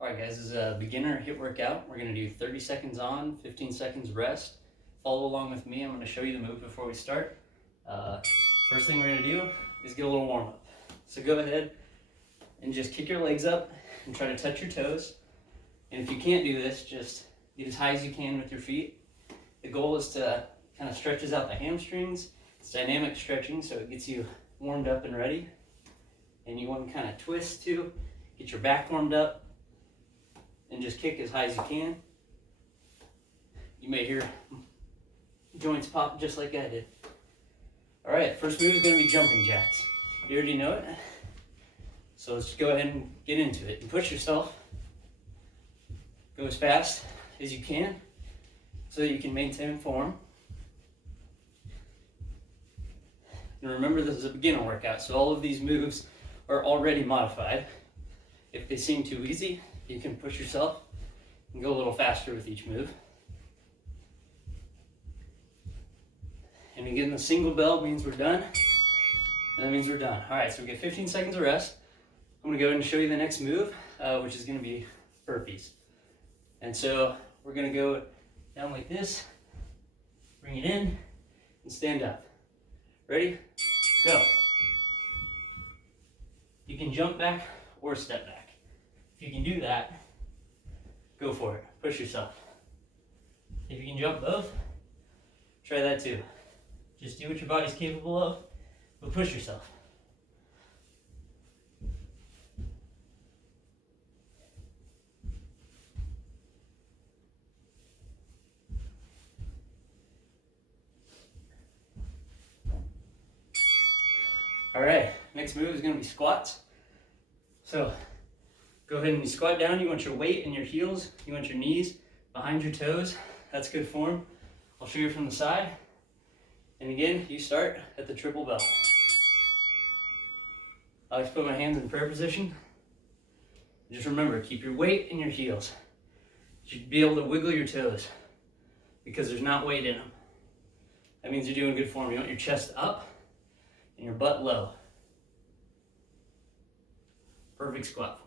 Alright guys, this is a beginner HIIT workout. We're going to do 30 seconds on, 15 seconds rest. Follow along with me. I'm going to show you the move before we start. First thing we're going to do is get a little warm up. So go ahead and just kick your legs up and try to touch your toes. And if you can't do this, just get as high as you can with your feet. The goal is to kind of stretches out the hamstrings. It's dynamic stretching, so it gets you warmed up and ready. And you want to kind of twist too, get your back warmed up. And just kick as high as you can. You may hear joints pop just like I did. All right, first move is going to be jumping jacks. You already know it. So let's go ahead and get into it. And push yourself. Go as fast as you can so that you can maintain form. And remember, this is a beginner workout, so all of these moves are already modified. If they seem too easy, you can push yourself and go a little faster with each move. And again, the single bell means we're done, and that means we're done. All right, so we get 15 seconds of rest. I'm gonna go ahead and show you the next move, which is gonna be burpees. And so we're gonna go down like this, bring it in, and stand up. Ready? Go. You can jump back or step back. If you can do that, go for it. Push yourself. If you can jump both, try that too. Just do what your body's capable of, but push yourself. All right, next move is going to be squats. So go ahead and you squat down. You want your weight in your heels. You want your knees behind your toes. That's good form. I'll show you from the side. And again, you start at the triple bell. I like to put my hands in prayer position. Just remember, keep your weight in your heels. You should be able to wiggle your toes because there's not weight in them. That means you're doing good form. You want your chest up and your butt low. Perfect squat form.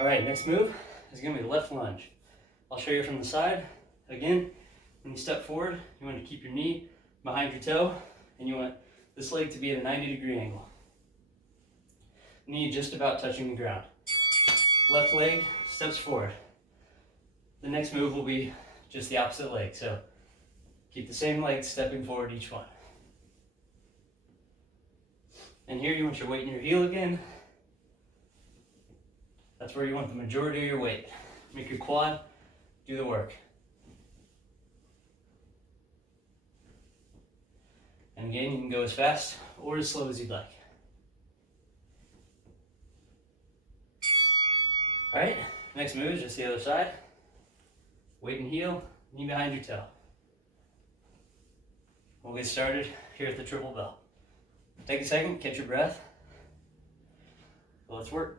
All right, next move is going to be left lunge. I'll show you from the side. Again, when you step forward, you want to keep your knee behind your toe, and you want this leg to be at a 90-degree angle. Knee just about touching the ground. Left leg steps forward. The next move will be just the opposite leg, so keep the same leg stepping forward each one. And here you want your weight in your heel again. That's where you want the majority of your weight. Make your quad do the work. And again, you can go as fast or as slow as you'd like. All right, next move is just the other side. Weight and heel, knee behind your toe. We'll get started here at the triple bell. Take a second, catch your breath. Let's work.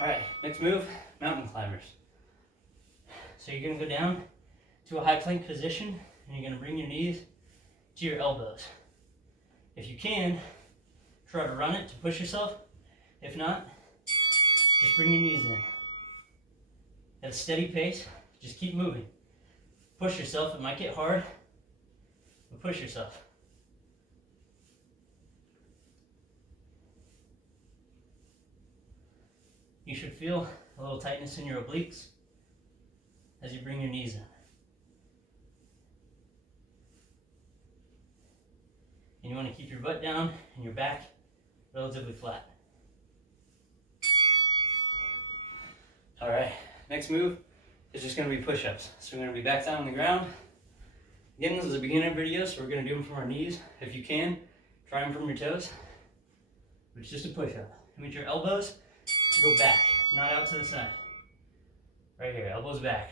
All right, next move, mountain climbers. So you're gonna go down to a high plank position, and you're gonna bring your knees to your elbows. If you can, try to run it to push yourself. If not, just bring your knees in. At a steady pace, just keep moving. Push yourself, it might get hard, but push yourself. You should feel a little tightness in your obliques as you bring your knees in. And you want to keep your butt down and your back relatively flat. All right, next move is just going to be push-ups. So we're going to be back down on the ground. Again, this is a beginner video, so we're going to do them from our knees. If you can, try them from your toes. But it's just a push-up. You want your elbows to go back, not out to the side. Right here, elbows back.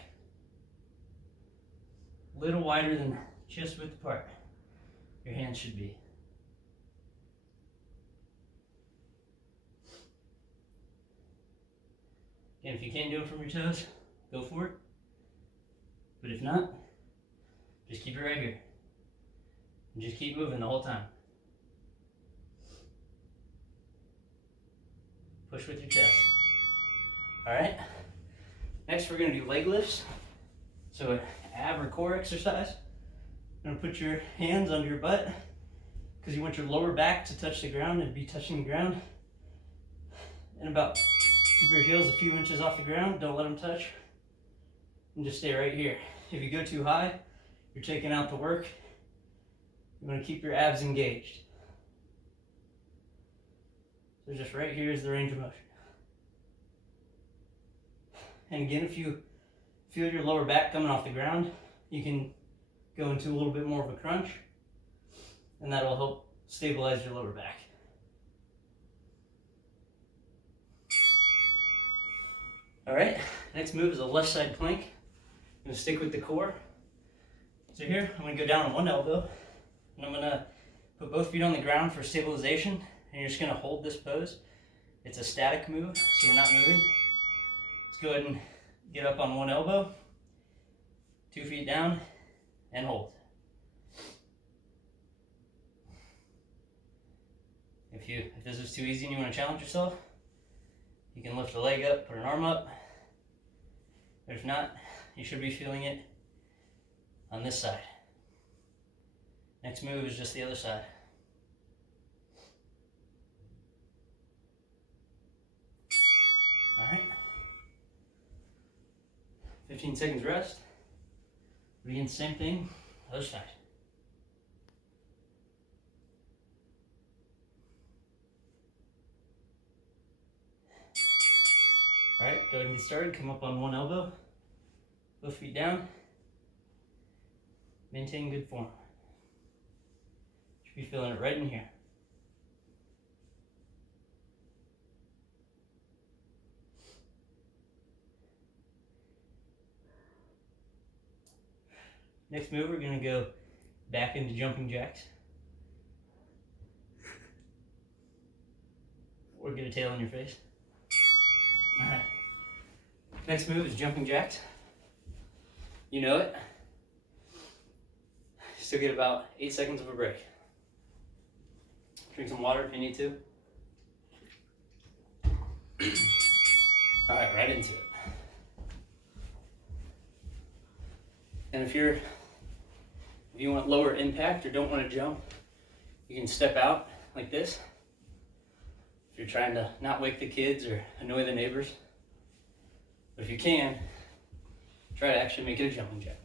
A little wider than chest width apart. Your hands should be. Again, if you can't do it from your toes, go for it. But if not, just keep it right here. And just keep moving the whole time. Push with your chest. Alright? Next we're going to do leg lifts. So an ab or core exercise. You're going to put your hands under your butt because you want your lower back to touch the ground and be touching the ground. And about keep your heels a few inches off the ground. Don't let them touch. And just stay right here. If you go too high, you're taking out the work. You want to keep your abs engaged. So just right here is the range of motion. And again, if you feel your lower back coming off the ground, you can go into a little bit more of a crunch, and that'll help stabilize your lower back. All right, next move is a left side plank. I'm gonna stick with the core. So here, I'm gonna go down on one elbow, and I'm gonna put both feet on the ground for stabilization, and you're just gonna hold this pose. It's a static move, so we're not moving. Let's go ahead and get up on one elbow, 2 feet down, and hold. If this is too easy and you want to challenge yourself, you can lift a leg up, put an arm up. But if not, you should be feeling it on this side. Next move is just the other side. All right. 15 seconds rest. Again, same thing, other side. All right, go ahead and get started. Come up on one elbow, both feet down. Maintain good form. Should be feeling it right in here. Next move, we're going to go back into jumping jacks. Or get a tail in your face. Alright. Next move is jumping jacks. You know it. Still get about 8 seconds of a break. Drink some water if you need to. Alright, right into it. And if you want lower impact or don't want to jump, you can step out like this. If you're trying to not wake the kids or annoy the neighbors. But if you can, try to actually make it a jumping jack.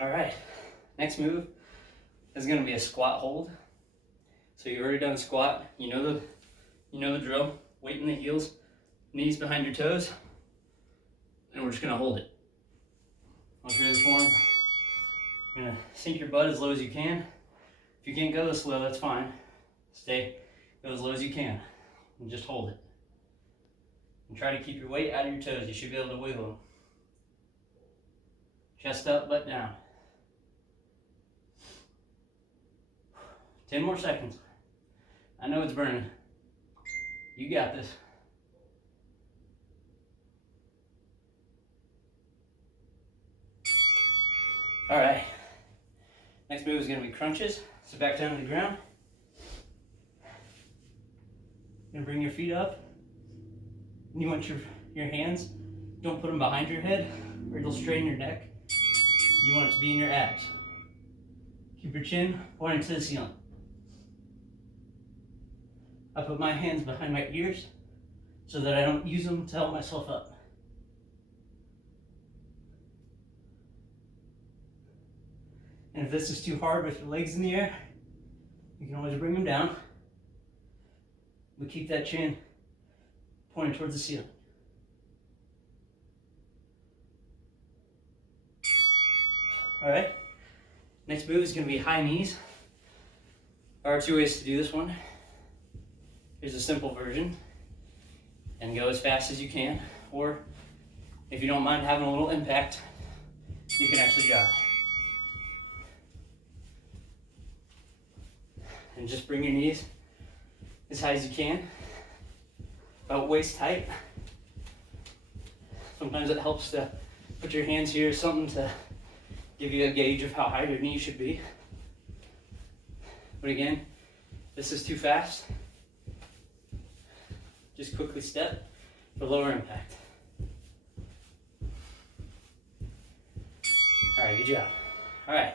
All right, next move is going to be a squat hold. So you've already done a squat, you know the drill. Weight in the heels, knees behind your toes, and we're just gonna hold it. Once you're in this form, you're gonna sink your butt as low as you can. If you can't go this low, that's fine. Go as low as you can, and just hold it. And try to keep your weight out of your toes. You should be able to wiggle them. Chest up, butt down. 10 more seconds. I know it's burning. You got this. All right. Next move is going to be crunches. So back down to the ground. You're going to bring your feet up. And you want your hands, don't put them behind your head or it'll strain your neck. You want it to be in your abs. Keep your chin pointing to the ceiling. I put my hands behind my ears so that I don't use them to help myself up. And if this is too hard with your legs in the air, you can always bring them down. But keep that chin pointed towards the ceiling. All right, next move is going to be high knees. There are two ways to do this one. Here's a simple version, and go as fast as you can, or if you don't mind having a little impact, you can actually jog. And just bring your knees as high as you can, about waist height. Sometimes it helps to put your hands here or something to give you a gauge of how high your knees should be. But again, this is too fast. Just quickly step for lower impact. All right, good job. All right,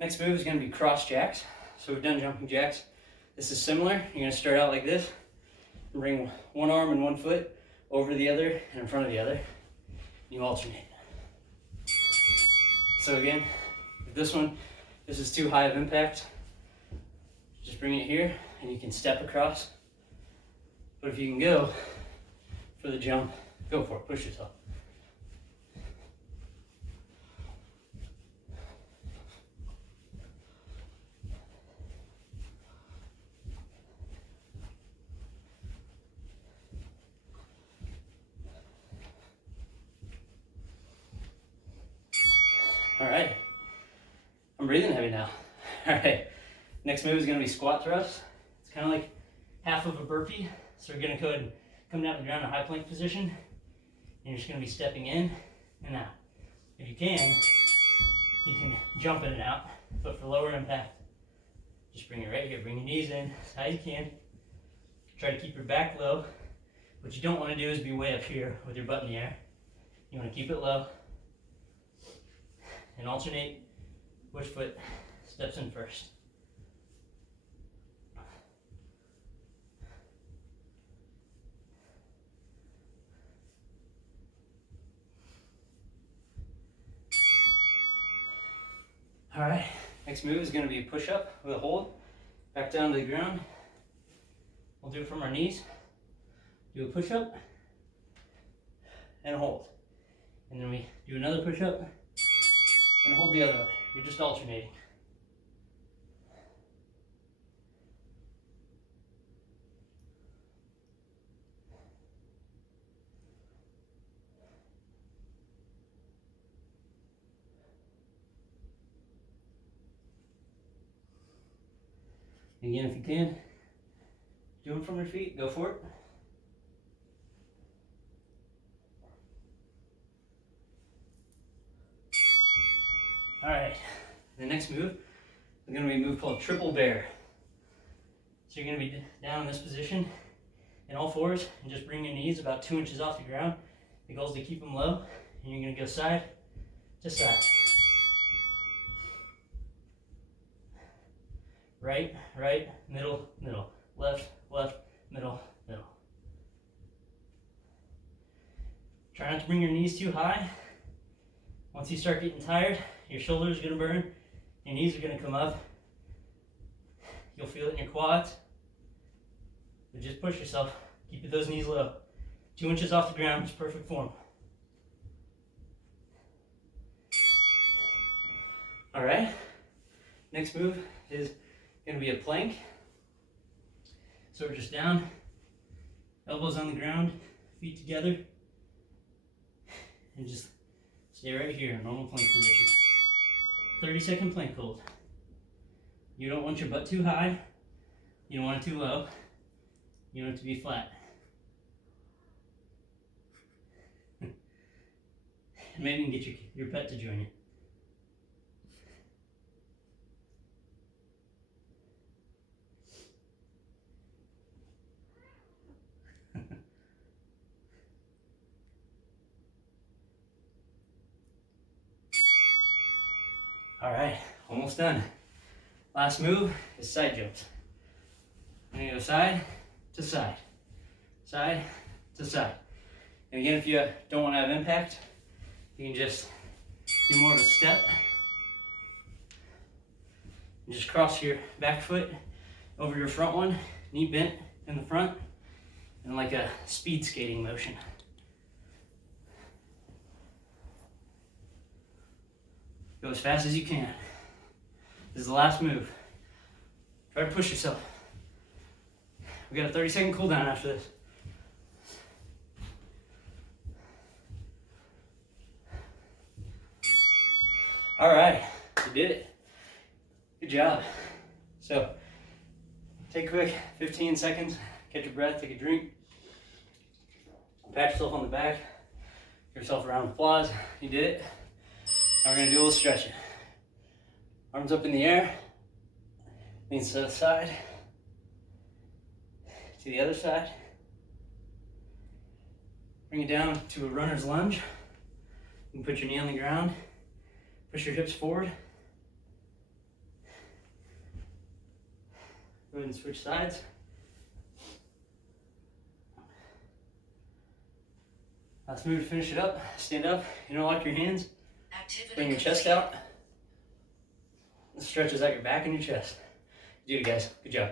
next move is going to be cross jacks. So we've done jumping jacks. This is similar. You're going to start out like this and bring one arm and one foot over the other and in front of the other. You alternate. So again, with this is too high of impact. Just bring it here and you can step across. But if you can go for the jump, go for it, push yourself. All right, I'm breathing heavy now. All right, next move is gonna be squat thrust. It's kind of like half of a burpee. So we're gonna go ahead and come down to the ground in a high plank position. And you're just gonna be stepping in and out. If you can jump in and out, but for lower impact, just bring it right here. Bring your knees in as high as you can. Try to keep your back low. What you don't wanna do is be way up here with your butt in the air. You wanna keep it low. And alternate which foot steps in first. All right, next move is going to be a push-up with a hold. Back down to the ground. We'll do it from our knees. Do a push-up and a hold. And then we do another push-up and hold the other way. You're just alternating. Again, if you can, do them from your feet, go for it. All right, the next move is going to be a move called triple bear. So you're going to be down in this position in all fours and just bring your knees about 2 inches off the ground. The goal is to keep them low, and you're going to go side to side. Right, right, middle, middle, left, left, middle, middle. Try not to bring your knees too high. Once you start getting tired, your shoulders are going to burn, your knees are going to come up. You'll feel it in your quads. But just push yourself. Keep those knees low. 2 inches off the ground is perfect form. All right, next move is going to be a plank. So we're just down, elbows on the ground, feet together, and just stay right here in normal plank position. 30-second plank hold. You don't want your butt too high, you don't want it too low, you want it to be flat. Maybe you can get your pet to join you. All right, almost done. Last move is side jumps. I'm gonna go side to side, side to side. And again, if you don't want to have impact, you can just do more of a step And just cross your back foot over your front one, knee bent in the front, and like a speed skating motion. Go as fast as you can. This is the last move. Try to push yourself. We got a 30-second cooldown after this. All right, you did it. Good job. So, take a quick 15 seconds, catch your breath, take a drink, pat yourself on the back, give yourself a round of applause. You did it. Now we're gonna do a little stretching. Arms up in the air, leans to the side, to the other side. Bring it down to a runner's lunge. You can put your knee on the ground, push your hips forward. Go ahead and switch sides. Last move to finish it up. Stand up, interlock your hands. Bring your chest out. The stretches out your back and your chest. You did it, guys. Good job.